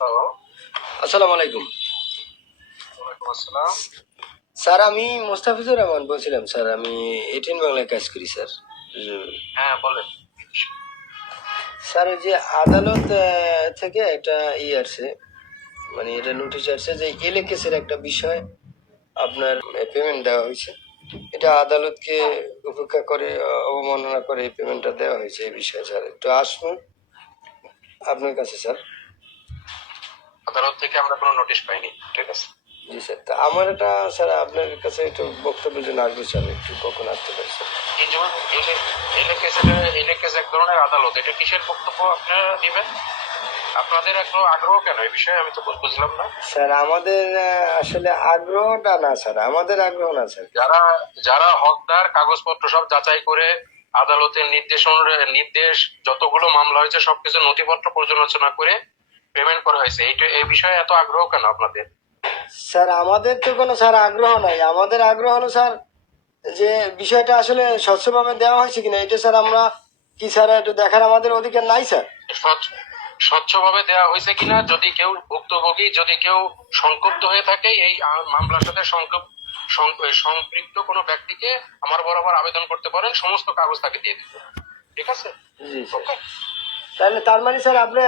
Hello. আসসালামু আলাইকুম ওয়ালাইকুম আসসালাম। স্যার। আমি মোস্তাফিজুর রহমান বলছিলাম স্যার। আমি 18 বাংলায় কাজ করি স্যার। হ্যাঁ, বলেন। স্যার, ওই যে আদালত থেকে একটা আসছে, মানে এটা নোটিশ আসছে যে এলে কেসের একটা বিষয় আপনার পেমেন্ট দেওয়া হয়েছে। এটা আদালতকে উপেক্ষা করে অবমাননা করে এই পেমেন্টটা দেওয়া হয়েছে। এই বিষয়ে স্যার একটু আসুন আপনার কাছে স্যার। আদালত থেকে আমরা কোনো নোটিশ পাইনি। ঠিক আছে। জি স্যার। তা আমার একটা স্যার আপনার কাছে একটু বক্তব্যের জন্য আসবে স্যার, একটু কখন আসতে পারি স্যার? এই যেমন এলে কেস এক ধরনের আদালত, এটা কিসের বক্তব্য আপনারা দিবেন? আপনাদের এত আগ্রহ কেন এই বিষয়ে, আমি তো বুঝলাম না। স্যার আমাদের আসলে আগ্রহটা না স্যার, আমাদের আগ্রহ না স্যার। যারা যারা হকদার কাগজপত্র সব যাচাই করে আদালতের নির্দেশ যতগুলো মামলা হয়েছে সবকিছু নথিপত্র পর্যালোচনা করে পেমেন্ট করা হয়েছে, এই বিষয়ে এত আগ্রহ কেন আপনাদের? স্যার আমাদের তো কোনো স্যার আগ্রহ নাই। আমাদের আগ্রহ হলো স্যার যে বিষয়টা আসলে স্বচ্ছভাবে দেওয়া হয়েছে কিনা, এটা স্যার আমরা কি স্যার একটু দেখার আমাদের অধিকার নাই স্যার? স্বচ্ছভাবে দেওয়া হয়েছে কিনা, যদি কেউ ভুক্তভোগী, যদি কেউ সংক্ষুব্ধ হয়ে থাকে এই মামলার সাথে সম্পৃক্ত কোনো ব্যক্তিকে আমার বরাবর আবেদন করতে পারেন, সমস্ত কাগজ তাকে দিয়ে দিব। ঠিক আছে? জি স্যার। ওকে। তাহলে তার মানে স্যার আপনি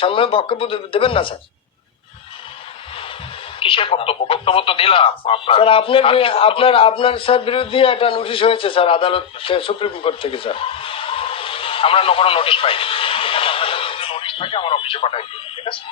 সামনে বক্তব্য দেবেন না স্যার? কিসের বক্তব্য? বক্তব্য তো দিলাম আপনার। স্যার আপনার আর কি বক্তব্য আপনার দিবেন? আপনার স্যার বিরুদ্ধে একটা নোটিশ হয়েছে স্যার আদালত সুপ্রিম কোর্ট থেকে স্যার। আমরা কোনো নোটিশ পাইনি। নোটিশ থাকে আমার অফিসে পাঠাই দিই। ঠিক আছে?